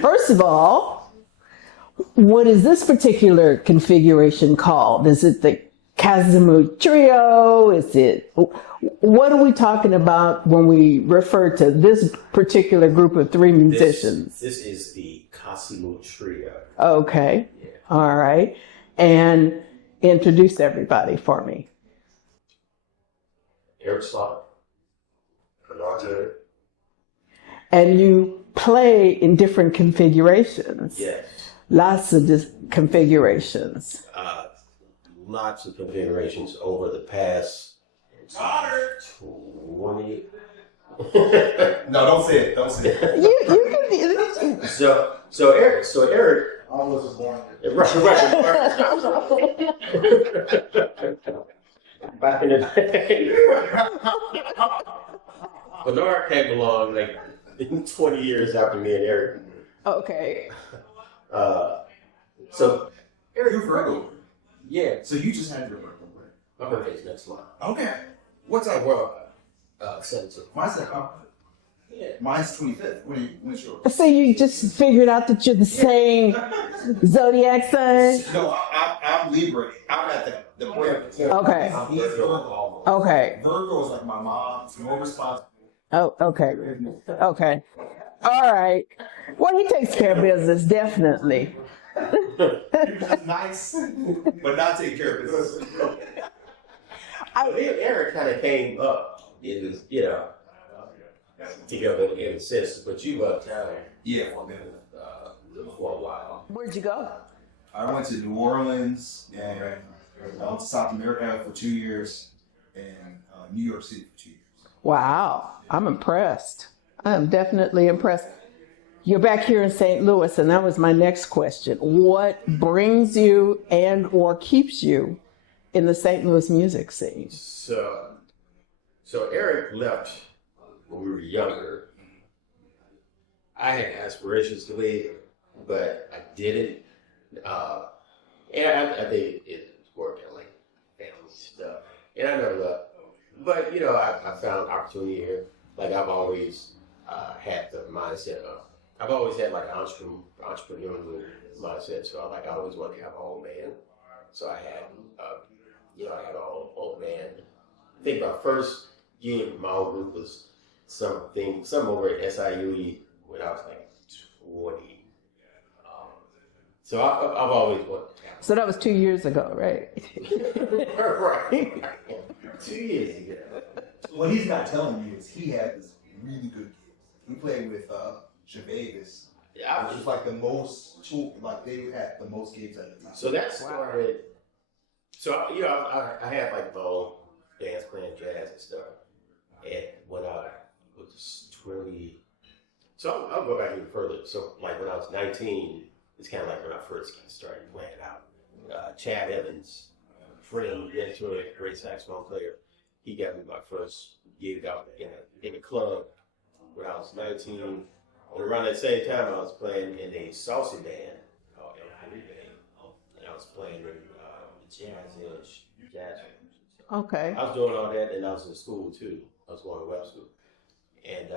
First of all, what is this particular configuration called? Is it the Kasimu Trio? What are we talking about when we refer to this particular group of three musicians? This is the Kasimu Trio. Okay. Yeah. All right. And introduce everybody for me. Eric Soulard, Annette Bridges. And you play in different configurations. Yes. Lots of configurations. Lots of configurations over the past 20. No, don't say it. Don't say it. You can. So Eric. I wasn't born here. Right. Back in the day. Bernard came along like 20 years after me and Eric. Okay. So Eric, You're Virgo. yeah, So you just had your birthday. my birthday's next month. Okay. What's up? Well, 17. mine's Yeah. mine's 25th. When's yours? So you just figured out that you're the same zodiac sign? No, I'm Libra. I'm at the point. Okay. He's Virgo. Okay. Virgo is like my mom. It's more responsible. Oh, okay. Okay. All right. Well, he takes care of business, definitely. He's just nice, but not take care of business. Eric kind of came up in his, together in a sense, but you left town Yeah, for a minute. for a while. Where'd you go? I went to New Orleans and I went to South America for 2 years and New York City for 2 years. Wow. I'm impressed. I'm definitely impressed. You're back here in St. Louis, and that was my next question. What brings you and or keeps you in the St. Louis music scene? So Eric left when we were younger. I had aspirations to leave, but I didn't. And I think it was working like family stuff, and I never left. But I found opportunity here. Like I've always had the mindset of. I've always had like an entrepreneurial mindset, so I always wanted to have my own band. So I had, I had an old band. I think my first gig with my own group was something over at SIUE when I was like 20. So I've always wanted. So that was 2 years ago, right? Right. 2 years ago. What he's not telling you is he had this really good gigs. He played with Vegas. Yeah, Which was like the most, they had the most gigs at the time. so that started. So I had like my own bands playing jazz and stuff, and when I was 20. So I'll go back even further. So like when I was 19, it's kind of like when I first started playing out. Chad Evans, friend, mentor, great saxophone player. He got me my first gig out in a club when I was 19. And around that same time, I was playing in a salsa band called El Caribe, and I was playing in jazz. Okay. I was doing all that, and I was in school too. I was going to web school, and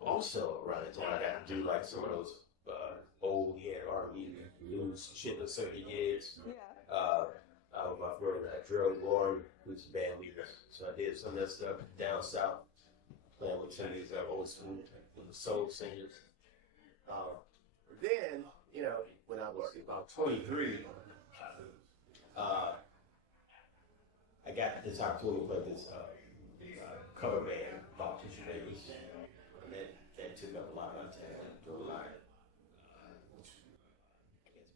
also around that time, I got to do like some of those old R&B blues shit with 30 years. Yeah. With my friend Drew Warren, who's the band leader. So I did some of that stuff down south, playing with some of these old school soul singers. Then, when I was about 23, I got this opportunity to play this cover band, Bob Tissue Babies. And that took up a lot of my time, doing a lot of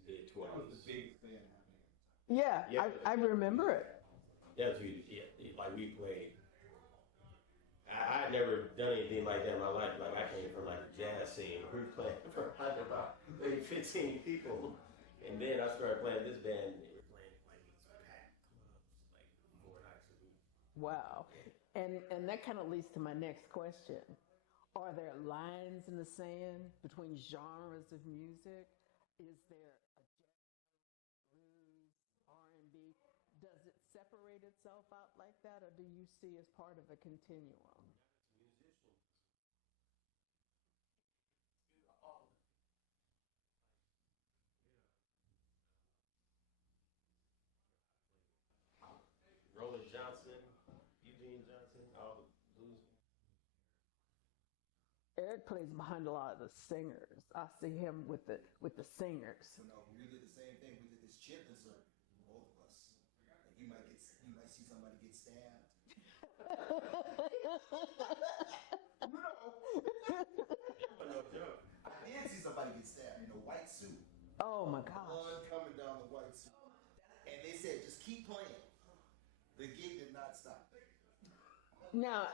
big tours. Yeah, I remember it. That's like we played. I had never done anything like that in my life. Like I came from like a jazz scene. We were playing for like about maybe 15 people, and then I started playing this band. And they were playing like these packed clubs, like 4 nights a week. Wow. And that kind of leads to my next question. Are there lines in the sand between genres of music? Is there R&B? Does it separate itself out like that, or do you see as part of a continuum? all the blues. Eric plays behind a lot of the singers. I see him with the singers. So no, we did the same thing. We did this chip insert, both of us. Like you might see somebody get stabbed. No joke. I did see somebody get stabbed in a white suit. Oh my gosh. Blood coming down the white suit. And they said, just keep playing. The gig did not stop. Now,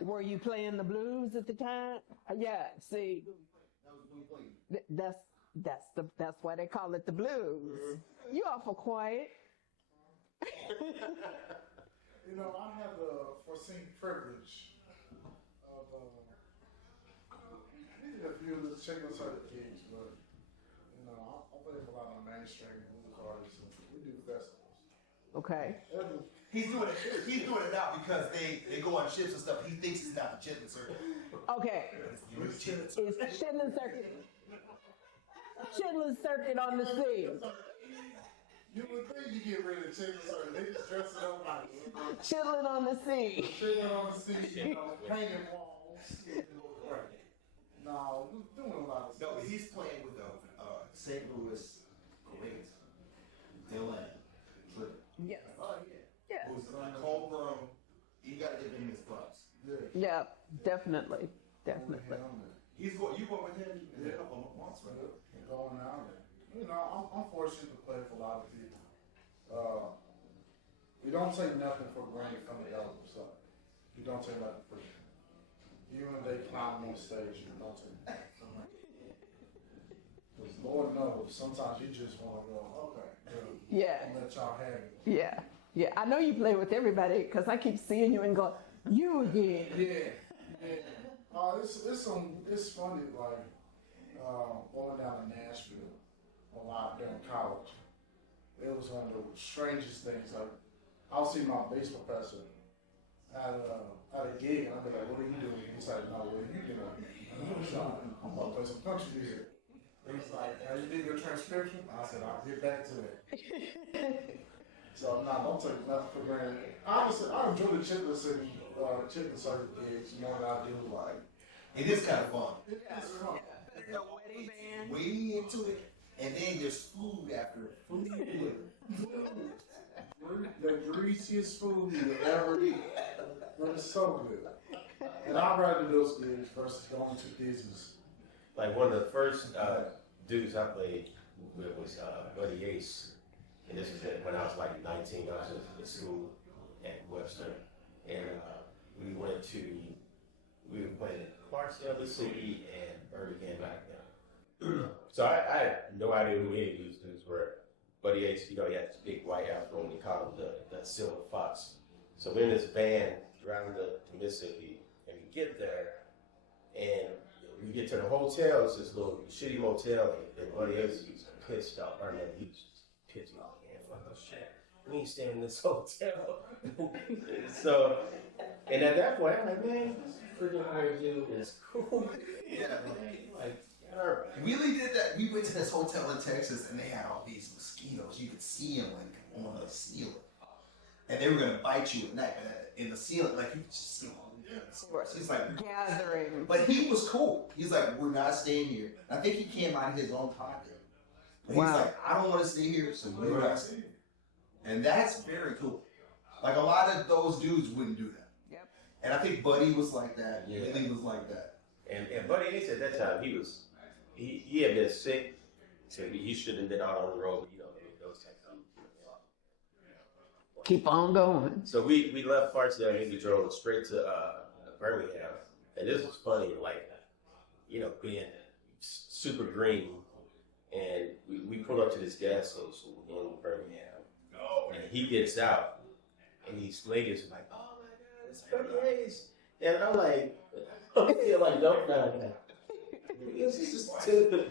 were you playing the blues at the time? Yeah. See, That was when we played. that's why they call it the blues. You awful quiet. You know, I have the foreseen privilege of we did a few of the chicken circuit gigs, but you know, I play with a lot of mainstream blues artists, and we do festivals. Okay. He's doing it. He's doing it now because they go on ships and stuff. He thinks it's not the chitlin circuit. Okay. It's the chitlin It's Chitlin Circuit. Chitlin Circuit on the sea. You would think you get rid of chicken circuit, they just dress it up like Chitlin on the sea. chicken on the sea, you know, painting walls. No, we're doing a lot of No, stuff. he's playing with St. Louis great Dylan. Yes. Oh yeah. Yeah. Who's homegrown? You gotta give him his props. Yeah. Yeah. Definitely. With Definitely. him, He's going. You going with him? Yeah. A couple of months, right? and going out there. You know, I'm fortunate to play for a lot of people. We don't take nothing for granted from the album side. You don't take nothing for granted. Even when they climb on stage, you don't take nothing for granted. Because Lord knows, sometimes you just want to go, okay, good. Yeah. And let y'all have it. Yeah. Yeah. I know you play with everybody because I keep seeing you and go, you again. Yeah. It's funny, like going down to Nashville a lot during college. It was one of the strangest things. Like I'll see my bass professor at a gig, and I'll be like, "What are you doing?" He's like, "No, what are you doing?" And I'm like, "I'm gonna play some country music." He's like, "How you did your transcription?" I said, "I'll get back to it." So don't take nothing for granted. Honestly, I enjoy the chitlin circuit gigs more than I do like. It is kind of fun. It's fun. The wedding band. Way into it, and then there's food after it. Food. The greasiest food you will ever eat. But it's so good. And I'd rather do those gigs versus going to Disney's. Like one of the first dudes I played with was Buddy Ace. And this was when I was like 19. I was in school at Webster. And we were playing in Clarksdale, the city, and Birmingham back then. So I had no idea who any of these dudes were. Buddy Ace, he had this big white afro, and we called him the Silver Fox. So we're in this van driving to Mississippi, and we get there, and we get to the hotel. It's this little shitty motel, and Buddy Ace, he's pissed off. I remember he was just pissed off. Man, fuck this shit. We ain't staying in this hotel. So, and at that point, I'm like, man, this freaking white dude is cool. Yeah. Like, Wheelie did that. We went to this hotel in Texas, and they had all these mosquitoes. You could see them like on the ceiling, and they were gonna bite you at night. In the ceiling, like you could just see them. He's like Gathering. But he was cool. He's like, we're not staying here. I think he came out of his own pocket. And Wow. He's like, I don't want to stay here, so you're not staying here. And that's very cool. Like a lot of those dudes wouldn't do that. Yep. And I think Buddy was like that. Yeah. Wheelie was like that. And Buddy Ace at that time, he had been sick, so he shouldn't have been out on the road, those types of things. Keep on going. So we left Clarksdale and we drove straight to Birmingham. And this was funny, like, being super green. And we pull up to this gas station in Birmingham. And he gets out and these ladies are like, oh my God, it's Buddy Ace. And I'm like, I feel like dope down there. This is stupid.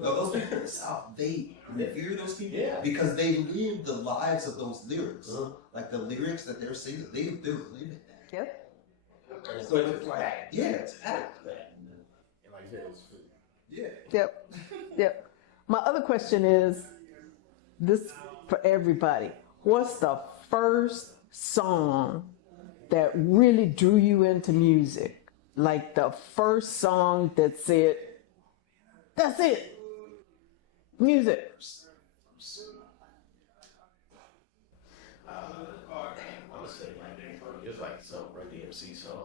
No, those people in the South, they revere those people because they live the lives of those lyrics. Like the lyrics that they're singing, they're living that. Yep. So it's like, it's act. and like I said, it's food. Yeah. Yep. Yep. My other question is this for everybody. What's the first song that really drew you into music? Like the first song that said, that's it, music. I'm gonna say it was like some Run DMC song.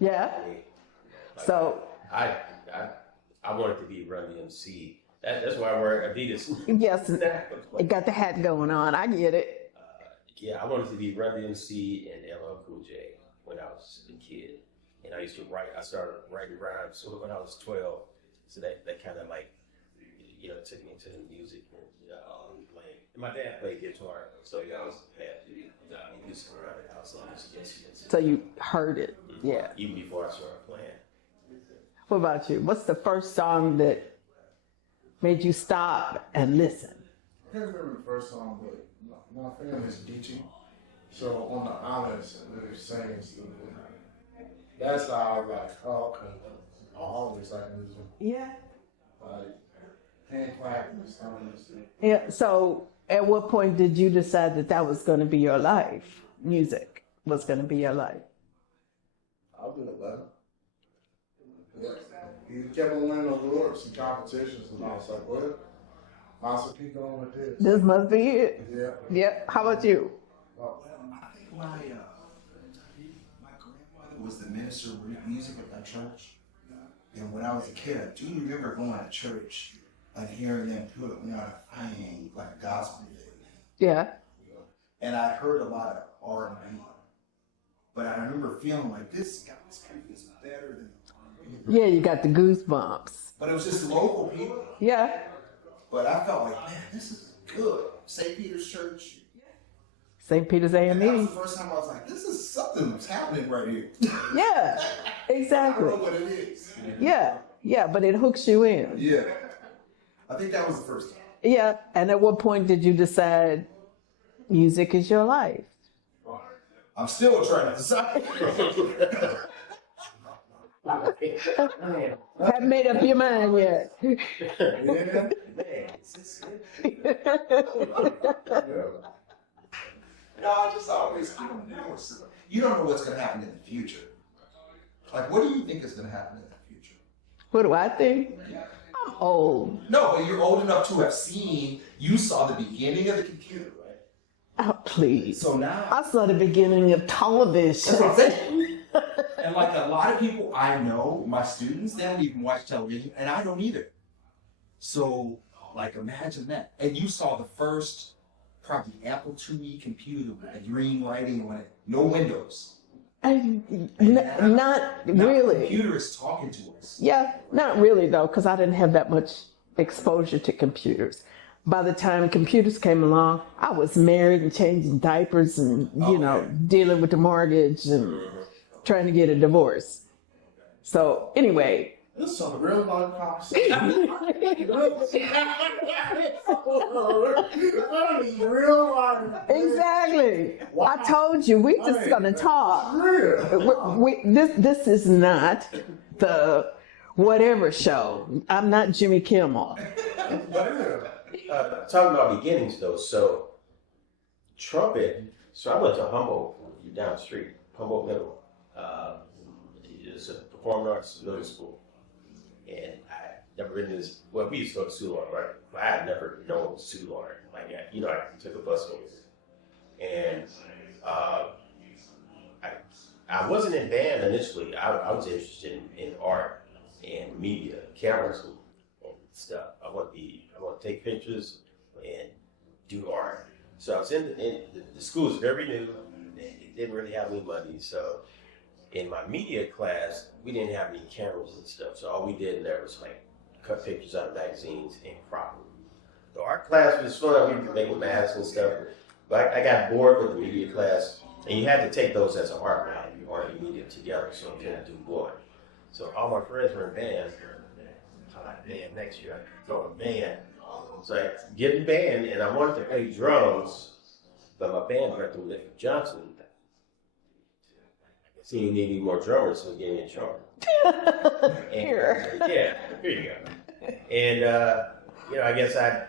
Yeah. Like, So, I wanted to be Run DMC. That's why I wear Adidas. yes, it got the hat going on. I get it. Yeah, I wanted to be Run DMC and LL Cool J when I was a kid. And I used to write, I started writing rhymes when I was 12. So that kind of like, took me into the music and playing. And my dad played guitar, so I always had music around the house. So you heard it. Yeah. Even before I started playing. What about you? What's the first song that made you stop and listen? I can't remember the first song, but my family is DJ. So on the islands, they were singing stuff. That's how I was like, oh, okay. I always like music. Yeah. Like, hand clapping and stuff. Yeah. So at what point did you decide that that was going to be your life? Music was going to be your life? I'll do it better. Yeah. He kept on winning awards and competitions, and I was like, what? I'll also keep going with this. This must be it. Yeah. Yeah. How about you? I think my grandmother was the minister of music at that church. And when I was a kid, I do remember going to church and hearing them put on a thing, like a gospel thing. Yeah. And I heard a lot of R&B. But I remember feeling like this is better than R&B. Yeah, you got the goosebumps. But it was just local people. Yeah. But I felt like, man, this is good. St. Peter's Church. St. Peter's And that was A&E. the first time I was like, this is something that's happening right here. Yeah, I exactly. don't know what it is. Yeah, yeah, but it hooks you in. Yeah. I think that was the first time. Yeah, and at what point did you decide music is your life? I'm still trying to decide. Haven't made up your mind yet. Yeah. No, I just always, you don't know what's going to happen in the future. Like, what do you think is going to happen in the future? What do I think? I'm old. No, but you're old enough to have seen, you saw the beginning of the computer, right? Oh, please. So now, I saw the beginning of television. that's what I'm saying. And like a lot of people I know, my students, they don't even watch television, and I don't either. So, like, imagine that. And you saw the first, probably Apple IIe computer with a green writing on it, no windows. Not Now really. the computer is talking to us. Yeah, not really though, because I didn't have that much exposure to computers. By the time computers came along, I was married and changing diapers and, dealing with the mortgage and trying to get a divorce. So anyway. This is some real life conversation. Real life. Exactly. Wow. I told you, we just gonna talk. Real. This is not the whatever show. I'm not Jimmy Kimmel. Talking about beginnings though, so trumpet, so I went to Humboldt, down the street, Humboldt Middle. It's a performing arts middle school. And I never been to this, well, we used to go to Soulard, right? But I had never known Soulard. Like, I took a bus over there. And I wasn't in band initially. I was interested in art and media, cameras and stuff. I want to take pictures and do art. So I was in the school was very new. It didn't really have any money. So in my media class, we didn't have any cameras and stuff. So all we did in there was like cut pictures out of magazines and crop them. The art class was fun. We were making masks and stuff. But I got bored with the media class. And you had to take those as an art lab. You art and media together, so you couldn't do one. So all my friends were in band. I like, man, next year I go in band. So I get in band, and I wanted to play drums, but my band director, Nick Johnson, see, you need more drummers, so he gave me a charge. Here. Yeah, here you go. And, I guess I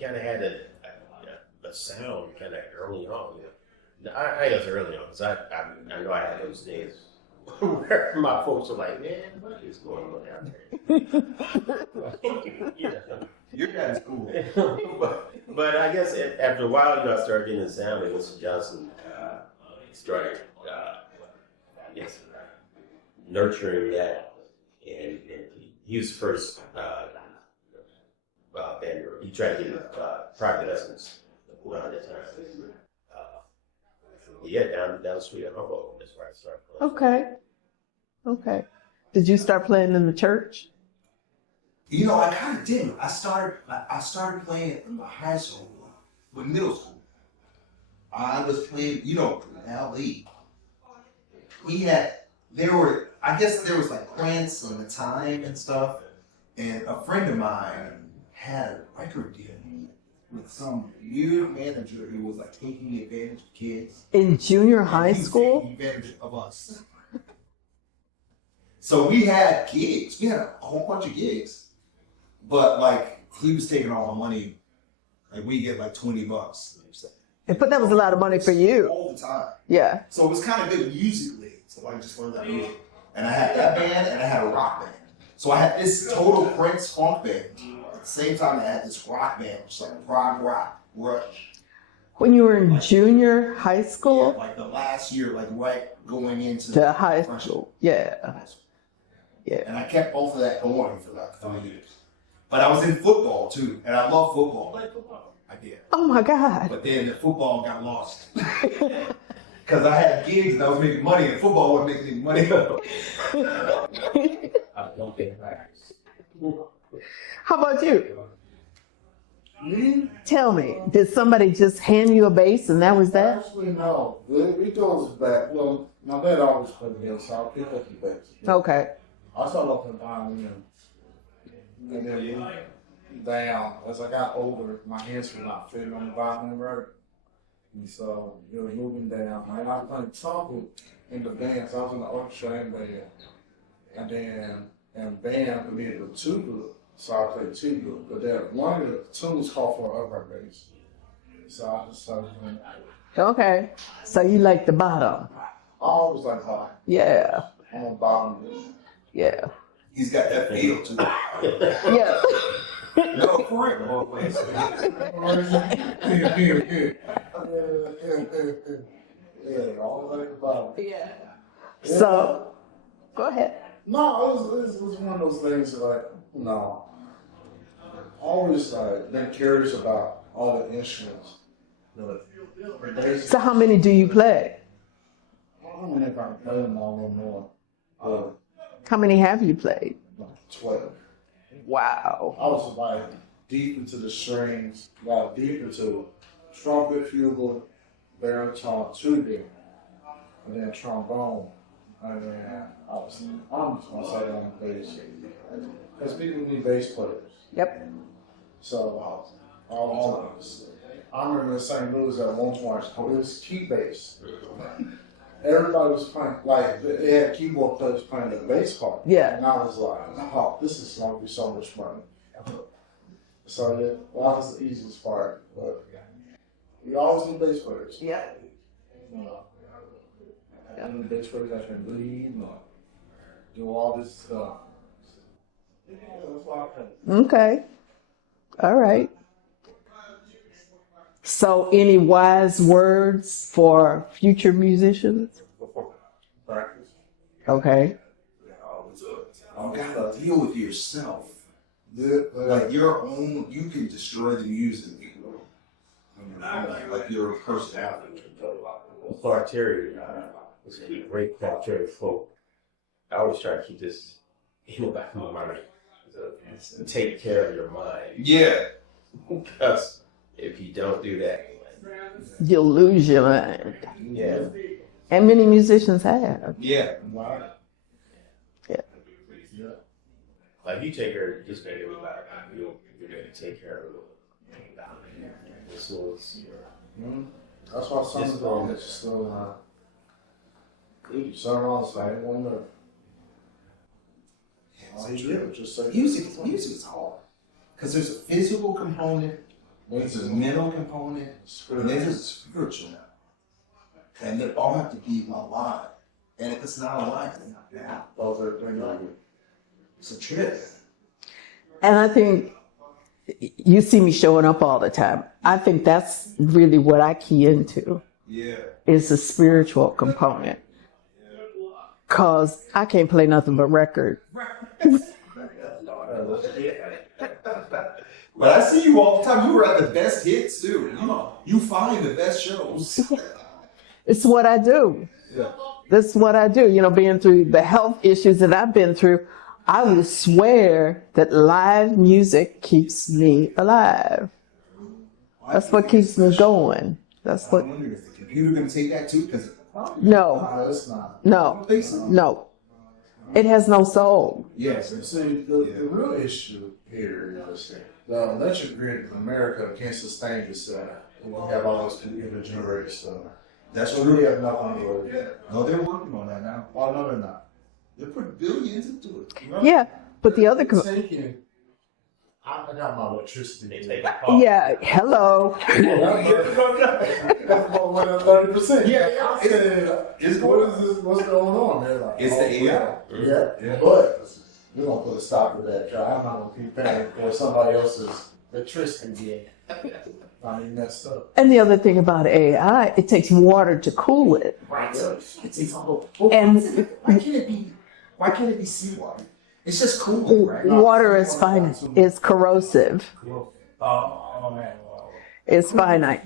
kind of had a sound kind of early on. I guess early on, because I know I had those days where my folks were like, man, what is going on down there? You know. Your dad's cool. but I guess after a while, I started getting the sound, and Mr. Johnson started, I guess, nurturing that, and he was the first band. He tried to get private lessons around that time. Yeah, down the street at Humboldt. That's where I started playing. Okay. Did you start playing in the church? You know, I kind of did. I started playing in high school, with middle school. I was playing, LE. I guess there was like Prince and the Time and stuff. And a friend of mine had a record deal with some weird manager who was like taking advantage of kids. In junior high He was school? taking advantage of us. So we had gigs. We had a whole bunch of gigs. But like he was taking all the money. Like we get like $20. But that was a lot of money for you. All the time. Yeah. So it was kind of good musically. So I just learned that music. And I had that band and I had a rock band. So I had this total Prince funk band. At the same time I had this rock band, which is like prog rock, rush. When you were in junior high school? Yeah, like the last year, like right going into To high school. Yeah. Yeah. And I kept both of that going for like 3 years. But I was in football too, and I love football. I did. Oh my God. But then the football got lost. Because I had gigs and I was making money, and football wasn't making any money. I don't think practice. How about you? Me? Tell me, did somebody just hand you a bass and that was that? Actually, no. We goes back. Well, my dad always played the bass, so I'll pick up the bass. Okay. I started off in violin, and then moved down. As I got older, my hands were not fitting on the violin right. And so it was moving down. And I was playing trumpet in the band, so I was in the orchestra and band. And then in band, we needed a tuba, so I played tuba. But then one of the tunes called for an upright bass. So I just started playing. Okay. So you like the bottom? I always like high. Yeah. On the bottom. Yeah. He's got that feel too. Yeah. No, for real. Yeah, all like the bottom. Yeah. So, go ahead. No, it was one of those things that, like, no. Always been curious about all the instruments. So how many do you play? I don't know if I can play them all no more. How many have you played? Like 12. Wow. I was like deep into the strings, got deep into trumpet, bugle, baritone, tuba, and then trombone. And then I'm just gonna say on the bass. Because people need bass players. Yep. So all of us. I remember in St. Louis at one point, it was key bass. Everybody was playing, like, they had keyboard players playing the bass part. Yeah. And I was like, oh, this is going to be so much fun. So, yeah, well, that was the easiest part. But you always need bass players. Yep. You know, and the bass players that can lead and do all this stuff. Yeah, that's why I think. Okay. All right. So, any wise words for future musicians? Practice. Okay. You gotta deal with yourself. Yeah, Like your own, you can destroy the music. Like your personality. Clark Terry was a great Clark Terry folk. I always try to keep this in the back of my mind. So, take care of your mind. Yeah. Because if you don't do that, You'll lose your mind. yeah. And many musicians have. Yeah. Right. Yeah. Yeah. Like you take care of just maybe about you're going to take care of it. So it's That's why some of them is still some else I ain't one of just say Music is hard. Because there's a physical component, there's a mental component, and there's a spiritual. and they all have to be alive. And if it's not alive, it's not now. Those are things like It's a trip. And I think you see me showing up all the time. I think that's really what I key into Yeah. is the spiritual component. Cause I can't play nothing but record. But I see you all the time. You were at the best hits too. You find the best shows. It's what I do. Yeah. That's what I do. You know, being through the health issues that I've been through, I would swear that live music keeps me alive. That's what keeps me going. That's I what. wonder if the computer gonna take that too, because No, no, it's not. no, no. It has no soul. yes, See, the real issue here is the electric grid in America can't sustain itself. And we have all this computer generated stuff. that's So we true. have nothing to worry about. No, they're working on that now. Oh, no, they're not. They're putting billions into it. Yeah, but the other. Thinking, I got my electricity. They take a call. Yeah, hello. That's about 30%. Yeah, I said, it's what is this? What's going on? They're like, It's the AI. Yeah, but we're gonna put a stop to that. I'm not gonna keep paying for somebody else's electricity bill. I mean, messed up. And the other thing about AI, it takes water to cool it. Right. It's all. And- Why can't it be seawater? It's just cool, right? Water is fine. It's corrosive. Oh man. It's finite.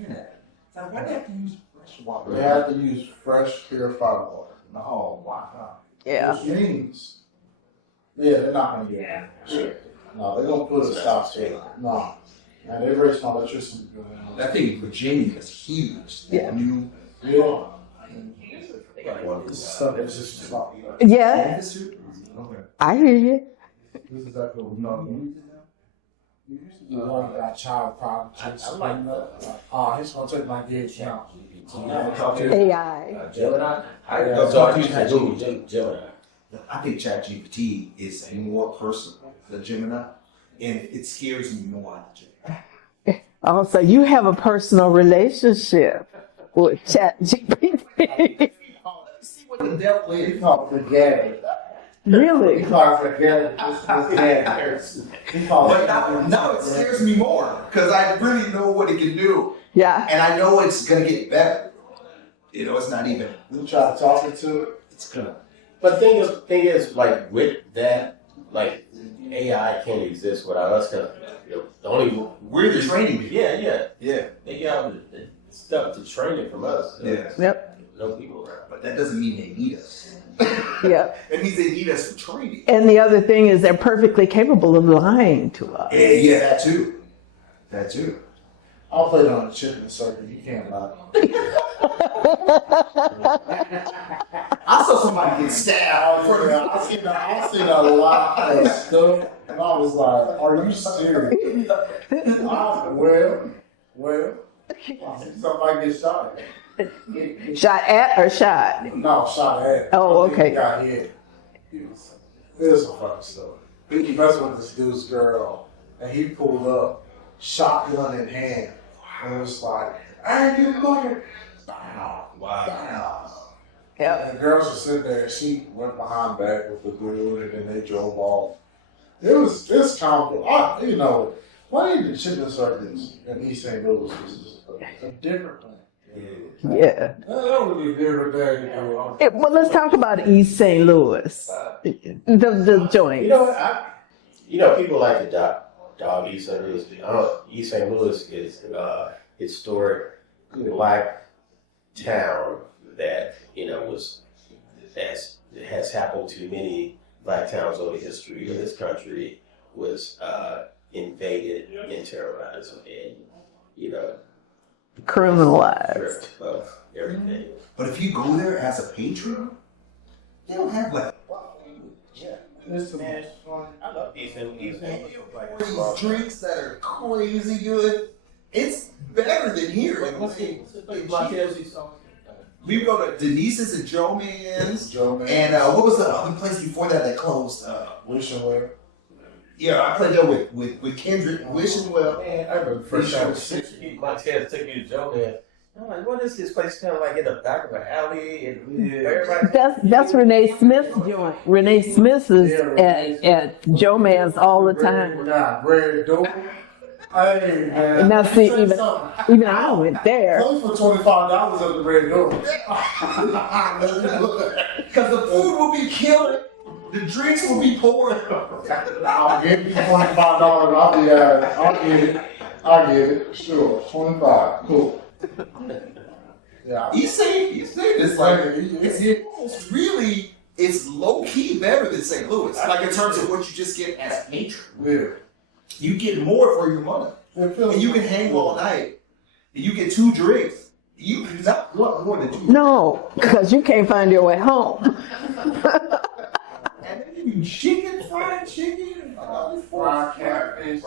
Now, why do they have to use fresh water? They have to use fresh, purified water. No, why not? Yeah. Which means, yeah, they're not gonna get it. Sure. No, they're gonna put a stop to it. No. And they raised my electricity bill. That thing in Virginia is huge. Yeah. New. Yeah. They got one. This stuff is just stop. Yeah, Okay. I hear you. This is exactly what we're talking about. One got child problems. He's gonna take my kids now. AI. Gemini? Yeah. Don't talk to you, Gemini. I think ChatGPT is more personal than Gemini, and it scares me more than Gemini. Oh, so you have a personal relationship with ChatGPT. See what the devil He is. calls it Gabby. He Really? calls it Gabby. This Gabby. He calls But it now it scares me more because I really know what it can do, Yeah. and I know it's gonna get better. You know, it's not even. You try to talk it to it. It's gonna. But thing is, like with that, like AI can't exist without us. Cause the only We're the training people. yeah, Yeah. they got the stuff to train it from us. So Yeah. Yep. no people around. But that doesn't mean they need us. Yep. It means they need us for training. And the other thing is they're perfectly capable of lying to us. Yeah, that too. That too. I'll play it on the chicken circuit. You can't lie. I saw somebody get stabbed. I seen a lot of stuff, and I was like, "Are you serious?" Well, somebody get shot. Shot at or shot? No, shot at. Oh, okay. Got hit. It was a funny story. He messed with this dude's girl, and he pulled up, shotgun in hand, and it was like, "I ain't getting looking." Wow. Yep. And the girls were sitting there, and she went behind back with the dude, and then they drove off. It's comical. You know, why did the chicken circus in East St. Louis is a different thing. Yeah. That was a different thing. Well, let's talk about East St. Louis. The joint. You know what? People like to dog East St. Louis. East St. Louis is historic black town that has happened to many black towns over history in this country was invaded and terrorized and Criminalized. stripped of everything. But if you go there as a patron, they don't have like It's Man, I love East St. Louis. these drinks that are crazy good. It's better than here. We go to Denise's and Joe Man's. Joe Man. And what was the other place before that closed? Wishing well. Yeah, I played there with Kendrick, Wishing Well. Man, I've been fresh out of 60. My kids took me to Joe Man. I'm like, what is this place? Kind of like in the back of an alley, and everybody. That's Renee Smith's joint. Renee Smith is at Joe Man's all the time. Red door. Hey, man. And now see, Let me even tell you something. I went there. Close for $25 at the red door. Because the food will be killing, the drinks will be pouring. I'll give you $25. I'll get it. I'll get it. Sure. 25. Cool. Yeah. You see, it's like, it's really, it's low key better than St. Louis. Like in terms of what you just get as a patron. Yeah. You get more for your money. And you can hang all night. And you get 2 drinks. You not want more than 2. No, because you can't find your way home. And then you can chicken, fried chicken, Fried catfish.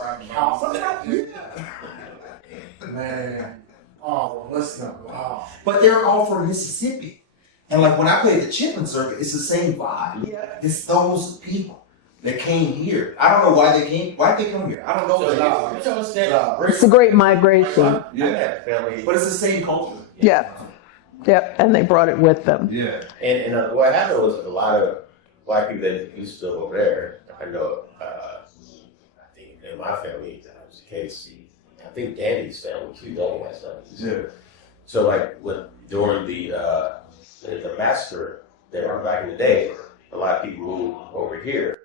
Man. Oh, listen. Wow. but they're all from Mississippi. And like when I play the chipping circuit, it's the same vibe. Yeah. It's those people that came here. I don't know why they came. Why'd they come here? I don't know. It's a great migration. Yeah, family. But it's the same culture. Yeah. Yep. And they brought it with them. Yeah. And what happened was a lot of black people that used to live over there. I know. I think in my family that was the case. I think Danny's family too. Danny has sons. Yeah. So like during the massacre there back in the day, a lot of people moved over here.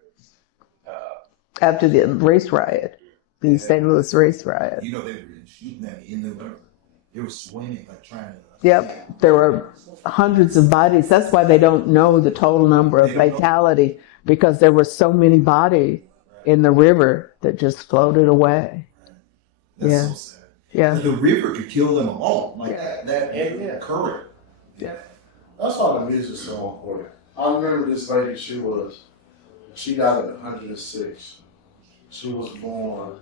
After the race riot, the St. Louis race riot. You know they were shooting at me in the river. They were swimming, like trying to. Yep. There were hundreds of bodies. That's why they don't know the total number of fatality, because there were so many bodies in the river that just floated away. That's Yeah. so sad. Yeah. The river could kill them alone. Like Yeah. that current. Yeah. That's why the music's so important. I remember this lady, she died at 106. She was born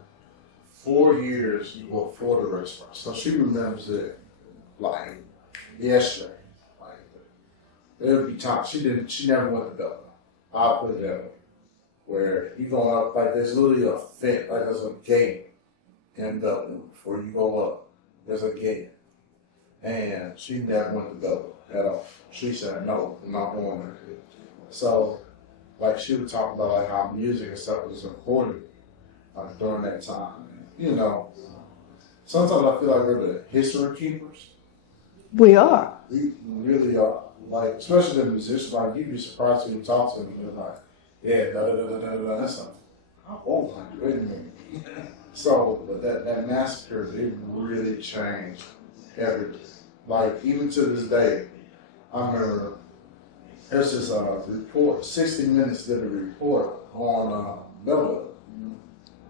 4 years before the race riot. So she remembers it like yesterday. Like there would be times she never went to Belgium. I'll put it that way. Where you going up, like there's literally a fence, like there's a gate in Belgium before you go up. There's a gate. And she never went to Belgium at all. She said, no, I'm not going there. So, like, she would talk about like how music and stuff was important during that time. You know, sometimes I feel like we're the history keepers. We are. We really are. Like, especially the musicians, like, you'd be surprised when you talk to them. They're like, yeah, da-da-da-da-da-da. That's something. Oh, wait a minute. So, but that massacre, it really changed everything. Like, even to this day, I remember there's this report, 60 Minutes did a report on Belleville.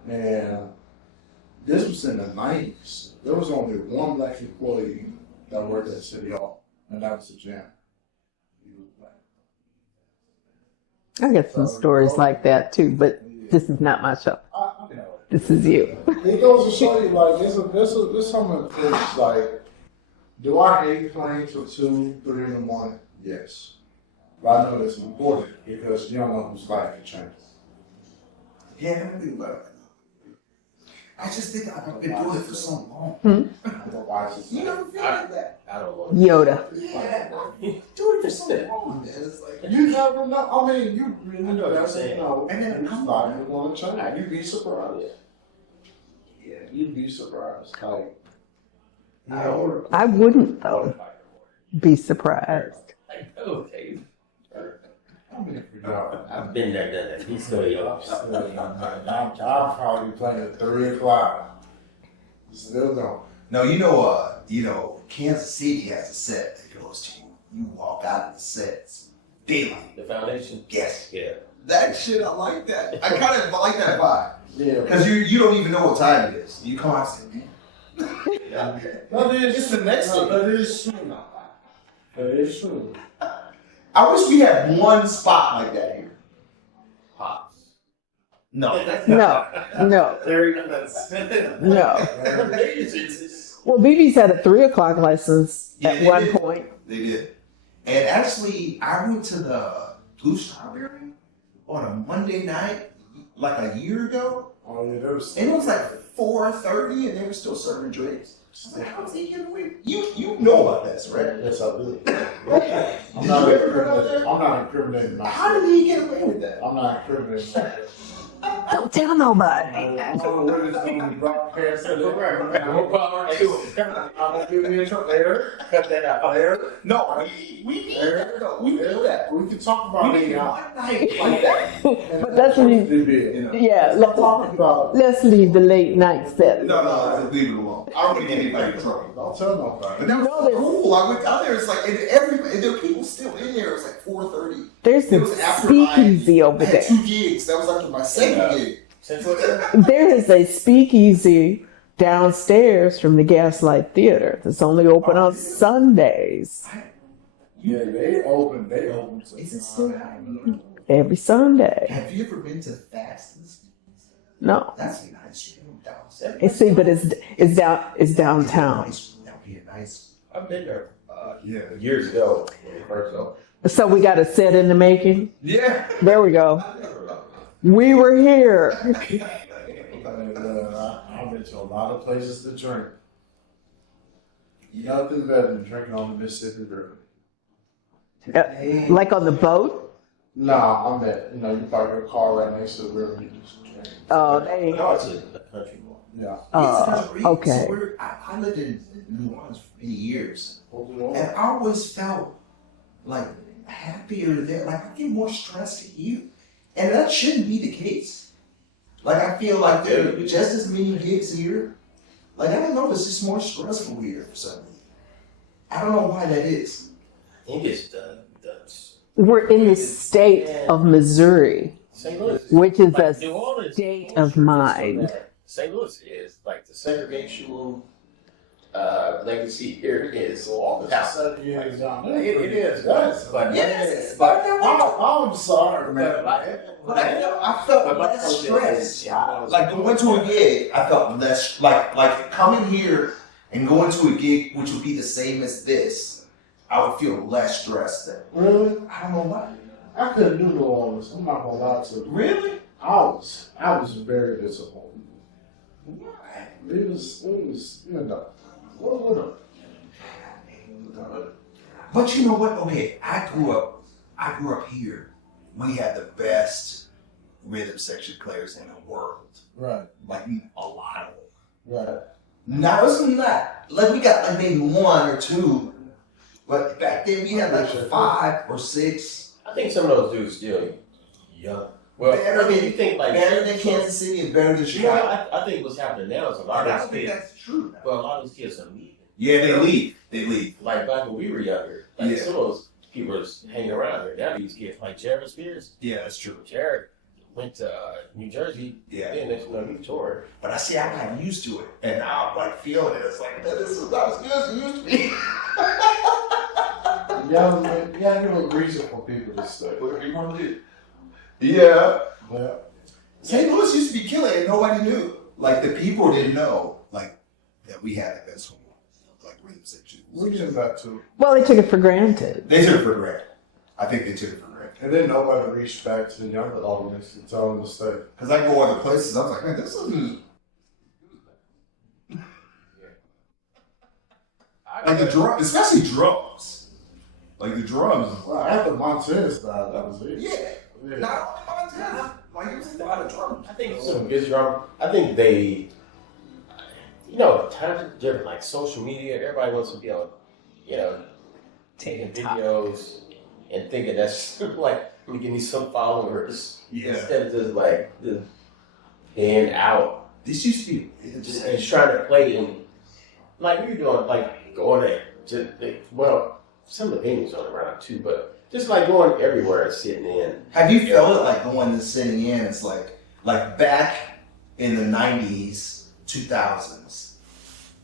And this was in the 90s. There was only one black employee that worked at City Hall, and that was the janitor. He was black. I got some stories like that too, but this is not my show. I know. This is you. It goes to show you, like, there's some of the things, like, do I hate playing till 2, 3 in the morning? Yes. But I know that's important because you don't know whose life can change. Yeah, I think about it. I just think I've been doing it for so long. You never feel like that. I don't want Yoda. Yeah, I've been doing it for so long. Man. It's like, You never know. I mean, you really I know what you're never saying. know. And then it's not even going to change. You'd be surprised. yeah. You'd be surprised. Like, I wouldn't though. Be surprised. I know, Dave. I mean, if you know. I've been there, done that. He's still young. I'll probably be playing at 3 o'clock. Still don't. No, you know, Kansas City has a set that goes to you walk out of the set, it's daylight. The foundation? Yes. Yeah. That shit, I like that. I kind of like that vibe. Yeah. Because you don't even know what time it is. You come out and say, man. No, It's the next thing. That is true. That is true. I wish we had one spot like that here. Pops. No. No, no, Very good. no. Well, BB's had a 3 o'clock license Yeah, at they one did. point. They did. And actually, I went to the Blue Strawberry on a Monday night, like a year ago. Oh, yeah, that And it was like 4:30 and they were still serving drinks. I was like, how's he getting away? You know about this, right? Yes, I do. I'm not incriminating myself. How did he get away with that? I'm not incriminating myself. Don't tell nobody. I don't know what it's going to be broadcast. More power to it. I'm going to give you a trouble there. Cut that out there. No, we need that. Though. We need that. We can talk about We it need now. one night like that. But let's leave, yeah, Let's talk about it. let's leave the late night set. No, leave it alone. I don't want to get anybody in trouble. Don't tell nobody. But that was know there's- cool. I went down there. It's like, and there were people still in there. It was like 4:30. There's It some was after speakeasy over I had there. 2 gigs. That was after my second gig. There is a speakeasy downstairs from the Gaslight Theater that's only open on Sundays. Yeah, they open. Is it still happening? Every Sunday. Have you ever been to Fastest? No. That's a nice room downstairs. It's see, but it's downtown. That would be a nice. I've been there Yeah. years ago when it first opened. So we got a set in the making. Yeah. There we go. We were here. I've been to a lot of places to drink. Nothing better than drinking on the Mississippi River. Like on the boat. Nah, I'm at, you park your car right next to the river. You just drink. Oh, they. No, it's a country bar. Yeah. Okay. So I lived in New Orleans for many years, Hopefully, and I always felt like happier there. Like I get more stressed here, and that shouldn't be the case. Like I feel like there are just as many gigs here. Like I don't know, it's just more stressful here for some reason. I don't know why that is. I think it's the We're in the state of Missouri, St. Louis, which is like a New Orleans, state of mind. St. Louis is like the segregational legacy here is all the house. 7 years down there. It is, but Yes, but I'm sorry, man. But I felt less stress. Like going to a gig, I felt less like coming here and going to a gig, which would be the same as this. I would feel less stressed then. Really? I don't know why. I couldn't do New Orleans. I'm not gonna lie to you. Really? I was very disappointed. Why? It was, But you know what? Okay, I grew up here. We had the best rhythm section players in the world. Right, Like a lot of them. right. Now isn't that like we got like maybe 1 or 2, but back then we had like 5 or 6. I think some of those dudes still young. Well, Better I mean, than- you think like Better than Kansas City and better than You know, Chicago. I think what's happening now is a lot And I of don't these think kids. that's true. Well, a lot of these kids are leaving. Yeah, they leave. They leave. Like back when we were younger, like Yeah. some of those people were just hanging around here. Now these kids, like Jared Spears, Yeah, that's true. Jared went to New Jersey. Yeah. Then next thing he toured. But I see I got used to it. And now I'm like feeling it. It's like, this is not as good as it used to be. You gotta give a reason for people to stay. Whatever you want to do. Yeah. Yeah. St. Louis used to be killing it. Nobody knew. Like the people didn't know, like that we had the best one, like rhythm section. We did that too. Well, they took it for granted. They took it for granted. I think they took it for granted. And then nobody reached back to the younger audience to tell them to stay. Because I go other places, I was like, man, this isn't. Like the drum, especially drums. Like the drums. Well, after Montez died, that was it. Yeah. Not only Montana. Like it was a lot of drums. I think some good drum. I think they, times are different. Like social media, everybody wants to be on, taking videos and thinking that's like, let me give me some followers. Yeah. Instead of just like just hand out. This used to be. Just trying to play in, like we were doing, like going there. Some of the venues on around too, but just like going everywhere and sitting in. Have you felt it like going and sitting in? It's like back in the 90s, 2000s,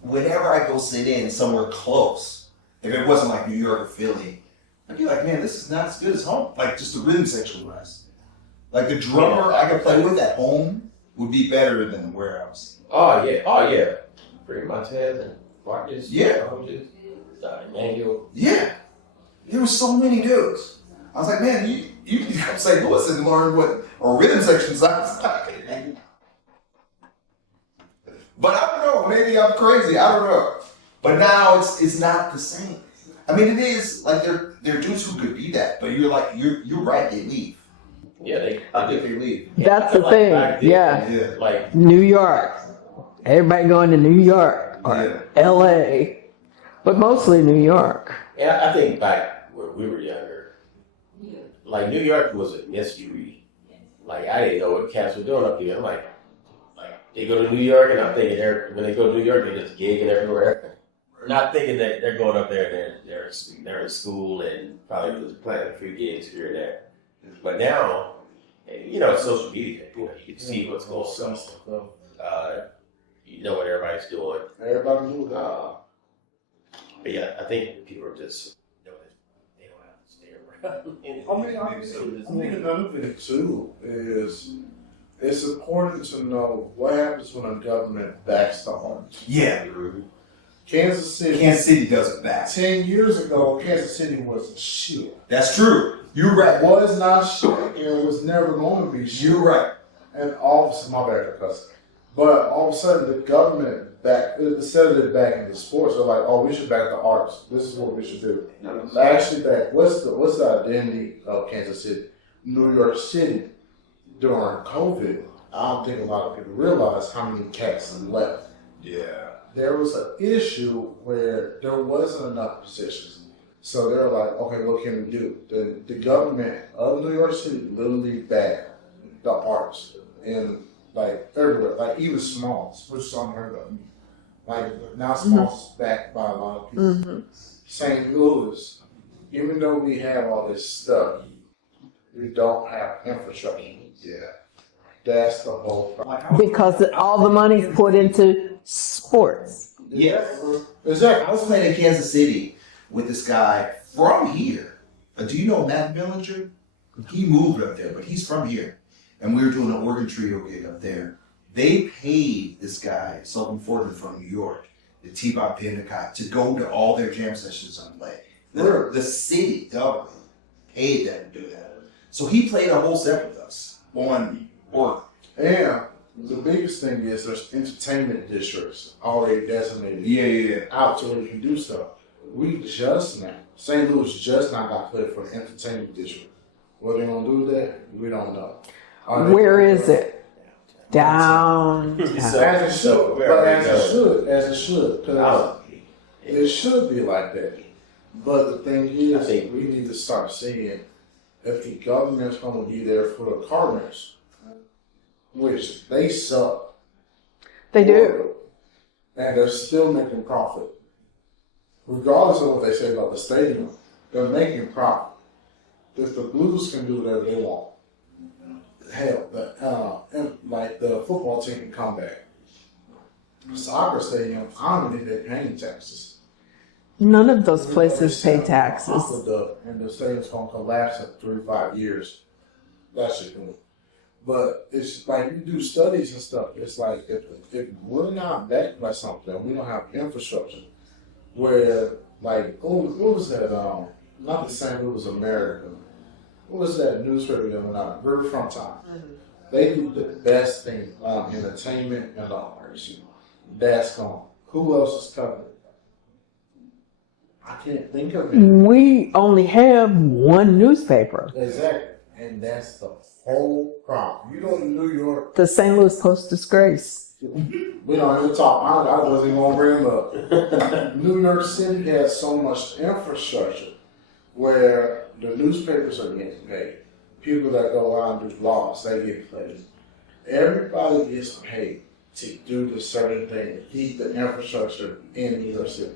whenever I go sit in somewhere close, if it wasn't like New York or Philly, I'd be like, man, this is not as good as home. Like just the rhythm section was. Like the drummer I could play with at home would be better than where I was. Oh yeah. Pretty much and Marcus. Yeah. Emmanuel. Yeah. There were so many dudes. I was like, man, you can come to St. Louis and learn what a rhythm section sounds like. But I don't know, maybe I'm crazy, I don't know. But now it's not the same. I mean, it is like they're dudes who could be that, but you're right. They leave. Yeah, I think they leave. That's the thing. Yeah. Yeah. Like, New York. Everybody going to New York or LA, but mostly New York. yeah, I think back when we were younger, like New York was a mystery. Like I didn't know what cats were doing up here. I'm like they go to New York, and I'm thinking when they go to New York, they're just gigging everywhere. Not thinking that they're going up there and they're in school and probably just playing a few gigs here and there. But now, you know, social media, you can see what's going on. You know what everybody's doing. Everybody knew that. But yeah, I think people are just they don't have to stay around. I mean, another thing too is it's important to know what happens when a government backs the arts. Yeah. Kansas City does it back. 10 years ago, Kansas City was a shit. That's true. You're right. Was not shit, and it was never going to be shit. You're right. And all of a sudden, my bad, cuss. But all of a sudden, the government instead of it back into sports, they're like, "Oh, we should back the arts. This is what we should do." Actually, back what's the identity of Kansas City? New York City during COVID. I don't think a lot of people realize how many cats left. Yeah. There was an issue where there wasn't enough positions. So they're like, okay, what can we do? The government of New York City literally backed the arts and like everywhere, like even Smalls, which is unheard of. Like now Smalls is backed by a lot of people. St. Louis, even though we have all this stuff, we don't have infrastructure. Yeah. That's the whole problem. Because all the money's put into sports. Yeah. Exactly. I was playing in Kansas City with this guy from here. Do you know Matt Billinger? He moved up there, but he's from here. And we were doing an organ trio gig up there. They paid this guy, Sultan Forden from New York, the T-Bop Endicott, to go to all their jam sessions and play. The city government paid them to do that. So he played a whole set with us on organ. And the biggest thing is there's entertainment districts already designated Yeah. out to where you can do stuff. We just now, St. Louis just now got cleared for an entertainment district. What they gonna do with that, we don't know. Where is it? Down. As it should, but as it should, because it should be like that. But the thing is, we need to start seeing if the government's going to be there for the Cardinals, which they suck. They do. And they're still making profit. Regardless of what they say about the stadium, they're making profit. If the Blues can do whatever they want, hell, like the football team can come back. Soccer stadium, I don't think they're paying taxes. None of those places pay taxes. And the stadium's going to collapse in 3 to 5 years. That's just good. But it's like you do studies and stuff. It's like if we're not backed by something, we don't have infrastructure. Where like what was that? Not the St. Louis American. What was that newspaper that went out? River Front Time. They do the best thing on entertainment and the arts. That's gone. Who else is covered? I can't think of it. We only have one newspaper. Exactly. And that's the whole problem. You go to New York. The St. Louis Post-Disgrace. We don't even talk. I wasn't even going to bring them up. New York City has so much infrastructure where the newspapers are getting paid. People that go out and do blogs, they get paid. Everybody gets paid to do the certain thing, to keep the infrastructure in New York City.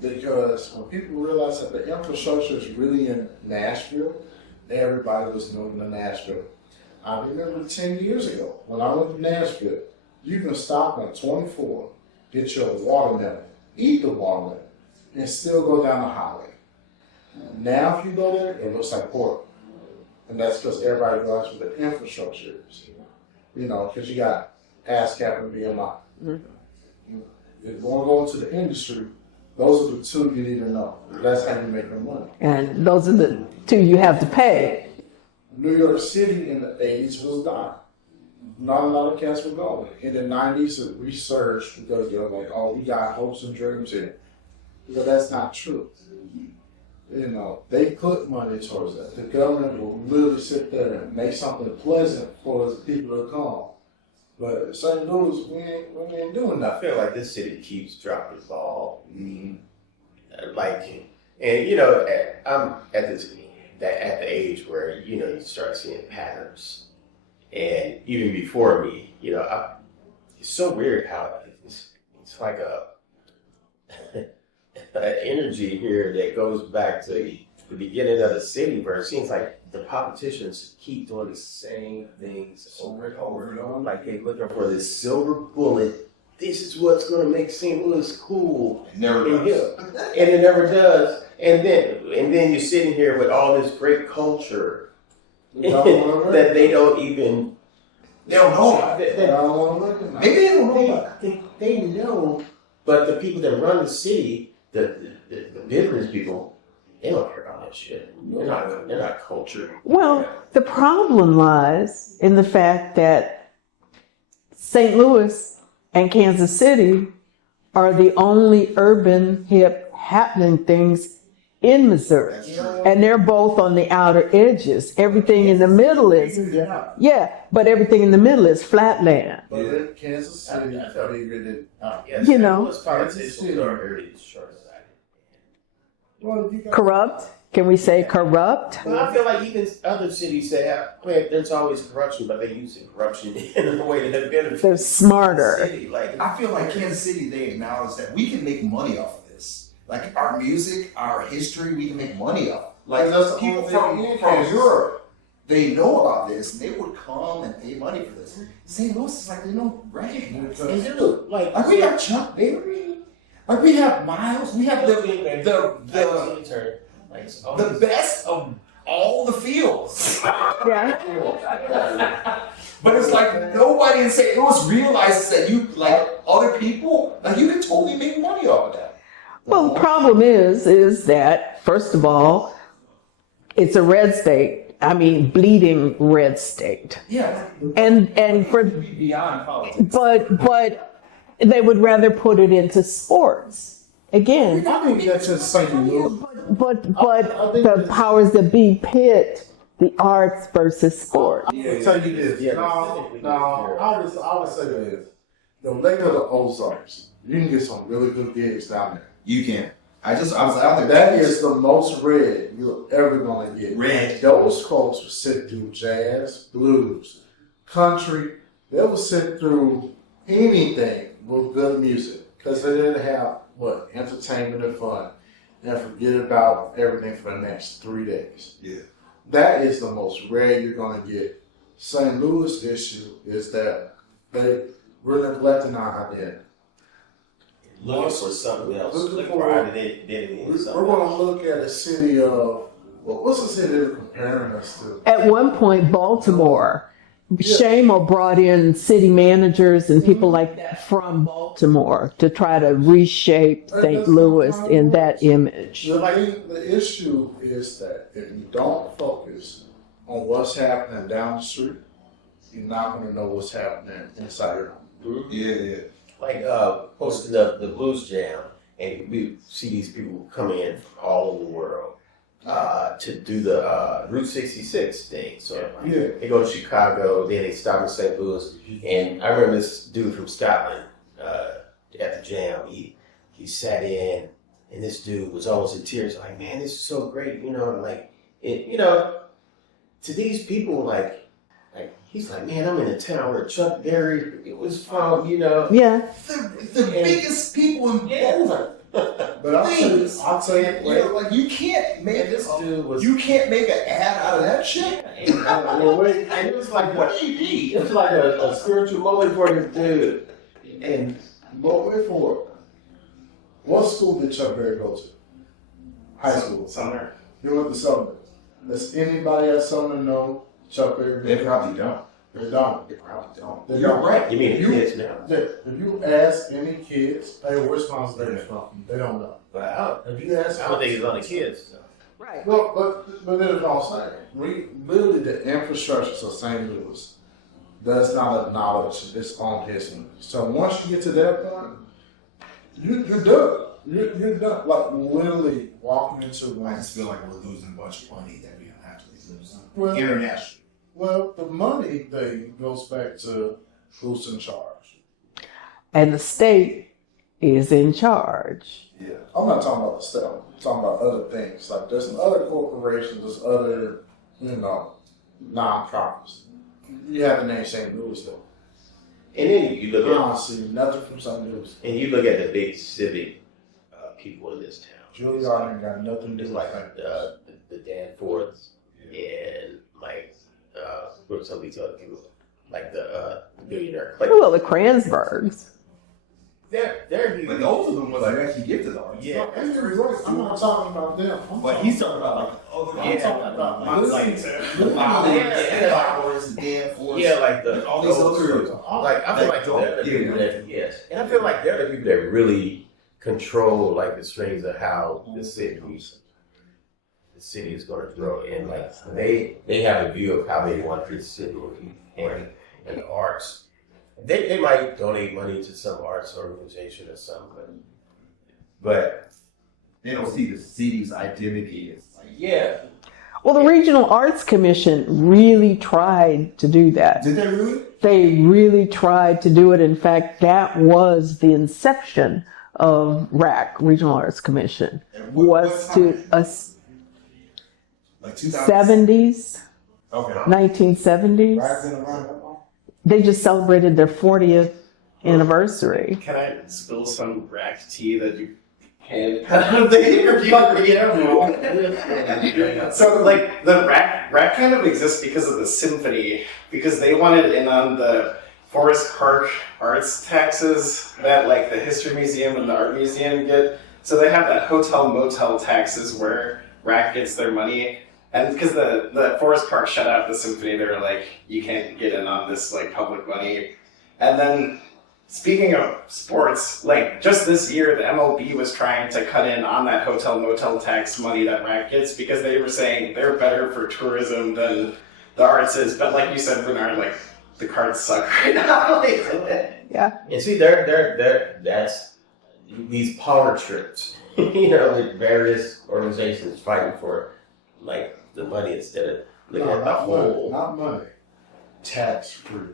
Because when people realize that the infrastructure is really in Nashville, everybody was moving to Nashville. I remember 10 years ago, when I went to Nashville, you can stop on 24, get your watermelon, eat the watermelon, and still go down the highway. Now if you go there, it looks like pork. And that's because everybody realizes what the infrastructure is. You know, because you got ASCAP and BMI. Mm-hmm. If you want to go into the industry, those are the two you need to know. That's how you make your money. And those are the two you have to pay. New York City in the 80s was dying. Not a lot of cats were going. In the 90s, it resurged because they're like, oh, we got hopes and dreams here. But that's not true. You know, they put money towards that. The government will literally sit there and make something pleasant for the people to come. But St. Louis, we ain't doing I nothing. feel like this city keeps dropping the ball. Like, and you know, I'm at the age where you start seeing patterns, and even before me, it's so weird how it's like an energy here that goes back to the beginning of the city, where it seems like the politicians keep doing the same things over and over and over. Like they're looking for this silver bullet. This is what's going to make St. Louis cool. Never does. And it never does. And then you're sitting here with all this great culture that they don't even. They don't know about it. I don't want to look at Maybe they don't know about it. I think they know, but the people that run the city, the business people, they don't care about that shit. They're not cultured. Well, the problem lies in the fact that St. Louis and Kansas City are the only urban hip happening things in Missouri. And they're both on the outer edges. Everything in the middle is, but everything in the middle is flatland. But in Kansas City, figured it out. Yes, You know. those politicians are very short-sighted. Well, you got Corrupt? Can we say corrupt? Well, I feel like even other cities say, there's always corruption, but they use the corruption in a way that benefits They're smarter. the city. Like, I feel like Kansas City, they acknowledge that we can make money off of this. Like our music, our history, we can make money off. Like That's the people only thing from in Kansas. Europe, they know about this and they would come and pay money for this. St. Louis is like they don't recognize it. and dude, Like we have Chuck Berry, like we have Miles, we have the best of all the fields. Yeah. But it's like nobody in St. Louis realizes that you, like other people, like you can totally make money off of that. Well, the problem is that, first of all, it's a red state. I mean, bleeding red state. Yeah. And for, Beyond politics. but they would rather put it into sports. Again, I think that's just St. Louis. but the powers that be pit the arts versus sport. I'll tell you this. No, I would say this. The Lake of the Ozarks, you can get some really good gigs down there. You can. I was out there. That is the most red you're ever gonna get. Red. Those folks will sit through jazz, blues, country. They will sit through anything with good music because they didn't have entertainment and fun, and forget about everything for the next 3 days. Yeah. That is the most rare you're gonna get. St. Louis' issue is that we're neglecting our identity. looking for something else. Looking Looking for identity in We're something going else. to look at a city of, what's the city they're comparing us to? At one point, Baltimore, Shamo brought in city managers and people like that from Baltimore to try to reshape St. Louis in that image. The issue is that if you don't focus on what's happening down the street, you're not going to know what's happening inside your home. Yeah. Like hosting the blues jam, and we see these people coming in from all over the world to do the Route 66 thing. So they go to Chicago, then they stop in St. Louis, and I remember this dude from Scotland at the jam. He sat in, and this dude was almost in tears. Like, man, this is so great, to these people, like he's like, man, I'm in a town where Chuck Berry, it was from, Yeah. The biggest people in Boulder. But I'll tell you, Like you can't make this dude was. you can't make an ad out of that shit. And it was like What do you need? It's like a spiritual moment for this dude. And but wait for it. What school did Chuck Berry go to? High school. Sumner. He went to Sumner. Does anybody at Sumner know Chuck Berry? They probably don't. They don't. They probably don't. They You're don't. right. You mean the kids now? If you ask any kids, hey, where's Mount Berry from? They don't know. But I If you ask, don't think it's on the kids. So. Right. Well, but that's what I'm saying. Literally, the infrastructure of St. Louis does not acknowledge its own history. So once you get to that point, you're done. You're done. Like literally walking into I one. just feel like we're losing a bunch of money that we don't have to lose. Well, International. well, the money thing goes back to who's in charge. And the state is in charge. Yeah, I'm not talking about the state. I'm talking about other things. Like there's some other corporations, there's other, non-profits. You have to name St. Louis though. And then you I look don't see nothing from St. Louis. at the big civic people in this town. Juilliard ain't got nothing to It's do like with the Danforths and like what are some of these other people like the billionaire. Like Well, the Kransbergs. they're But those are the ones that actually give to the artists. Yeah. I'm not talking about them. But he's talking about like other I'm talking about like the flowers, the Dan yeah, like the all these other like I feel like they're the people that and I feel like they're the people that really control like the strings of how the city is going to grow, and like they have a view of how they want this city and the arts. They might donate money to some arts organization or something, but they don't see the city's identity as like yeah. Well, the Regional Arts Commission really tried to do that. did they really? They really tried to do it. In fact, that was the inception of RAC, Regional Arts Commission, And was to us like 2000? 70s, Okay. 1970s. Right then around that long. They just celebrated their 40th anniversary. Can I spill some rack tea that you can out of the interview? So, like, the rack kind of exists because of the symphony, because they wanted in on the Forest Park arts taxes that, like, the History Museum and the Art Museum get. So they have that hotel motel taxes where rack gets their money. And because the Forest Park shut out the symphony, they were like, you can't get in on this, like, public money. And then, speaking of sports, like, just this year, the MLB was trying to cut in on that hotel motel tax money that RAC gets because they were saying they're better for tourism than the arts is. But like you said, Bernard, like, the cards suck right now. Yeah. And see, that's these power trips, with various organizations fighting for like the money instead of looking at the not money, whole. not money. Tax free.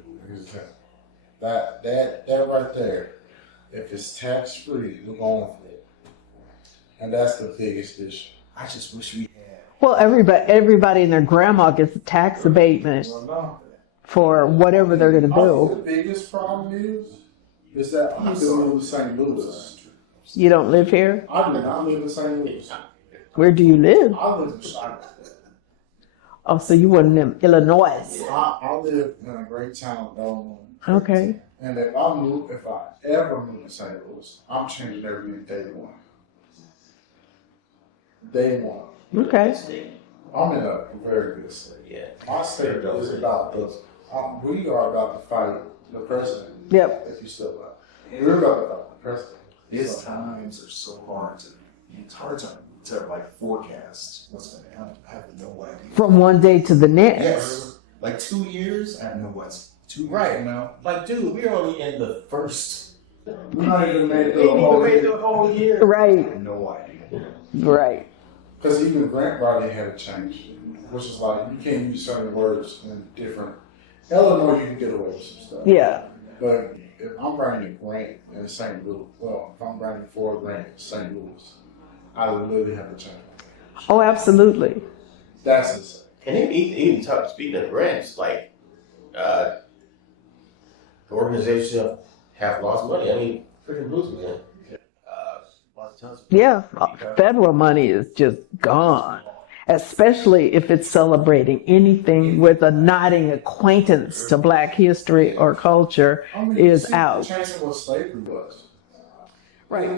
That right there. If it's tax free, we're going for it. And that's the biggest issue. I just wish we had. Well, everybody and their grandma gets a tax abatement Well, no. for whatever they're going to I think build. the biggest problem is that I live in St. Louis. You don't live here? I live in St. Louis. Where do you live? I live in Chicago. Oh, so you weren't in Illinois. I live in a great town, Illinois. Okay. And if I ever move to St. Louis, I'm changing everything day one. Day one. Okay. I'm in a very good state. Yeah. My state is about we are about to fight the president. Yep. If you still love. We're about to fight the president. These times are so hard it's hard to like forecast what's going to happen. I have no idea. From one day to the next. Yes. Like 2 years, I have no what's 2 years Right. from now. Like, dude, we're only in the first. We're not even made We ain't even made the the whole year. I Right. have no idea. Right. because even grant writing had to change, which is like you can't use certain words in different. Illinois, you can get away with some stuff. Yeah. But if I'm writing a grant in St. Louis, if I'm writing for a grant in St. Louis, I would literally have to change my Oh, absolutely. That's insane. And even speaking of grants, like the organization have lost money. I mean, freaking losing man. Lost tons of Yeah. Federal money is just gone. Especially if it's celebrating anything with a nodding acquaintance to Black history or culture is out. Changing what slavery was. Right.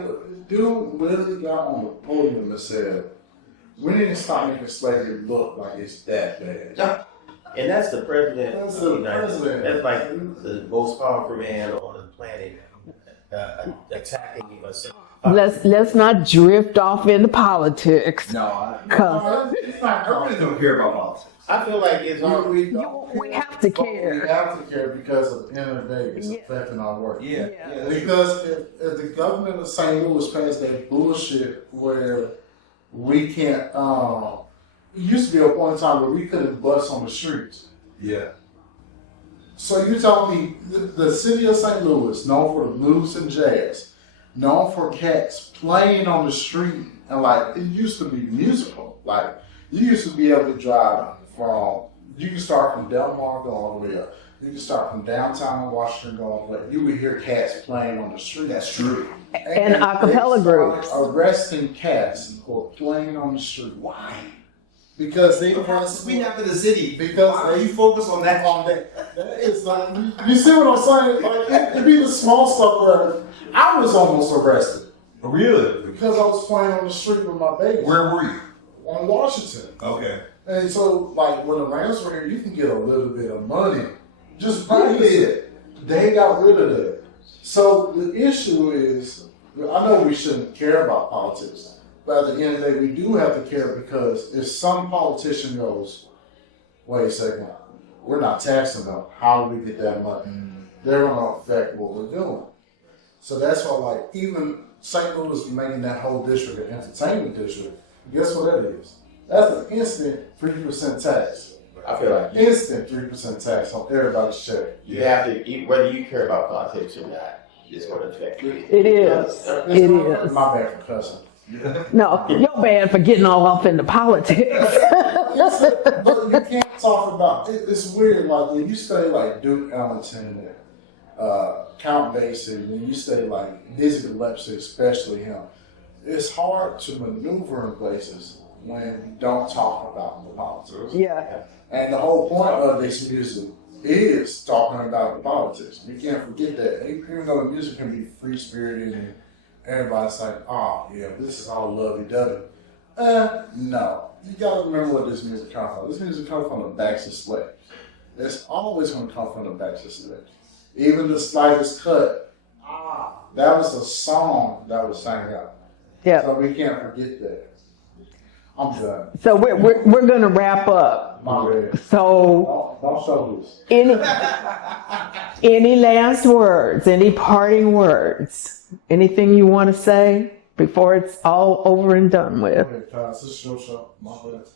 Dude literally got on the podium and said, "We need to stop making slavery look like it's that bad." And that's the president That's of the the United States. president. That's like the most powerful man on the planet attacking us. let's not drift off into politics. No, 'Cause I really don't care about politics. I feel like it's all. We have to care. We have to care because at the end of the day, it's Yeah. affecting our work. Yeah, that's true. Because if the government of St. Louis passed that bullshit where we can't, it used to be a point in time where we couldn't bus on the streets. Yeah. So you telling me the city of St. Louis, known for the blues and jazz, known for cats playing on the street, and like it used to be musical. Like you used to be able to drive from, you can start from Delmar, go all the way up. You can start from downtown Washington, go all the way. You would hear cats playing on the street. That's true. And a cappella they started groups. arresting cats for playing on the street. Why? Because they Because we not in the city. Because Why are you focus on that? It's like, you see what I'm saying? Like, it'd be the small stuff where I was almost arrested Really? because I was playing on the street with my baby. Where were you? On Washington. Okay. And so, like, when the Rams were here, you can get a little bit of money. Just practice it. They got rid of that. So the issue is, I know we shouldn't care about politics, but at the end of the day, we do have to care because if some politician goes, wait a second, we're not taxing them, how do we get that money? They're going to affect what we're doing. So that's why, like, even St. Louis making that whole district an entertainment district, guess what that is? That's an instant 3% tax. I feel like Instant 3% tax on everybody's check. you have to, whether you care about politics or not, it's going to affect you. It is. It is. My bad for cussing. No, you're bad for getting all off into politics. But you can't talk about it. It's weird. Like when you say like Duke Ellington and Count Basie, when you say like Dizzy Gillespie, especially him, it's hard to maneuver in places when you don't talk about the politics. Yeah. And the whole point of this music is talking about the politics. We can't forget that. Even though the music can be free spirited and everybody's like, oh yeah, this is all lovey-dovey. No. You gotta remember where this music comes from. This music comes from the backs of slaves. It's always gonna come from the backs of slaves. Even the slightest cut, that was a song that was sang out. Yeah. So we can't forget that. I'm done. So we're gonna wrap up. My bad. So Don't show loose. any last words? Any parting words? Anything you want to say before it's all over and done with? Okay, Kaz, this is your show. My bad.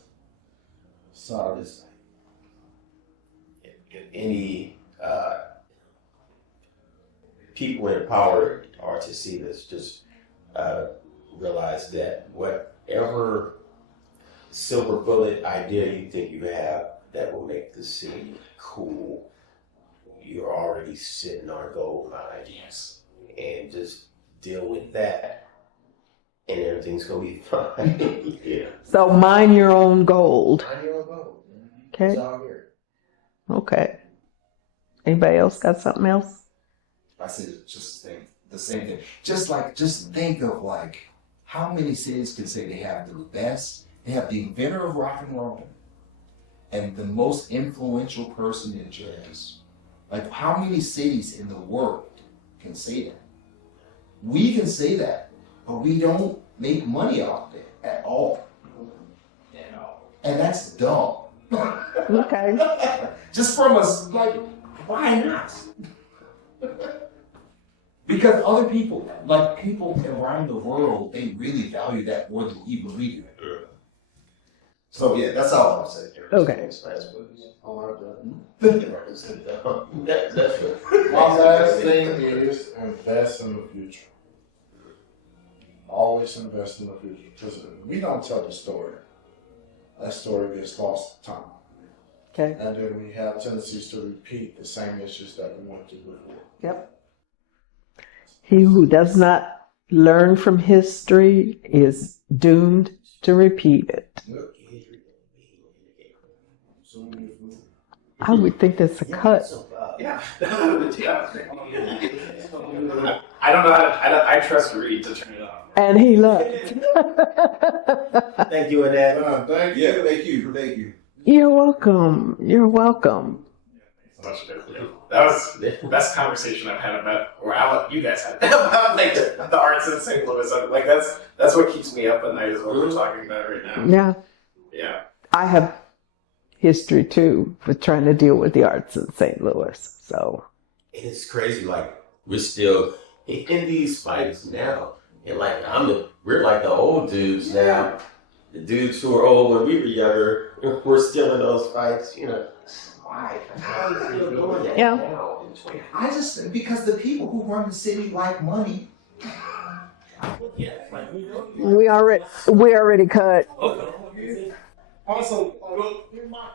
Sorry. Any people in power are to see this, just realize that whatever silver bullet idea you think you have that will make the city cool, you're already sitting on a gold mine. Yes. And just deal with that, and everything's gonna be fine. Yeah. So mine your own gold. I know about. Okay. It's all here. Okay. Anybody else got something else? I said just the same thing. Just think of like how many cities can say they have the best. They have the inventor of rock and roll and the most influential person in jazz. Like how many cities in the world can say that? We can say that, but we don't make money off it at all. And that's dumb. Okay. Just from us, like, why not? Because other people, like people around the world, they really value that more than even we do. So yeah, that's all I'm saying. Okay. My last thing is invest in the future. Always invest in the future. Because we don't tell the story. That story gets lost to time. Okay. And then we have tendencies to repeat the same issues that we went through before. Yep. He who does not learn from history is doomed to repeat it. I would think that's a cut. Yeah. I don't know I trust Reed to turn it off. And he looked. Thank you, Annette. Thank you. Yeah, thank you. You're welcome. You're welcome. That was the best conversation I've had about, you guys had about like the arts in St. Louis. Like that's what keeps me up at night is what we're talking about right now. Yeah. Yeah. I have history too with trying to deal with the arts in St. Louis. So it's crazy. Like we're still in these fights now, and like we're like the old dudes now. The dudes who were old when we were younger, we're still in those fights. You know, why? How are you still doing that now? I just because the people who run the city like money. Yeah, like we already cut. okay. Also, here's my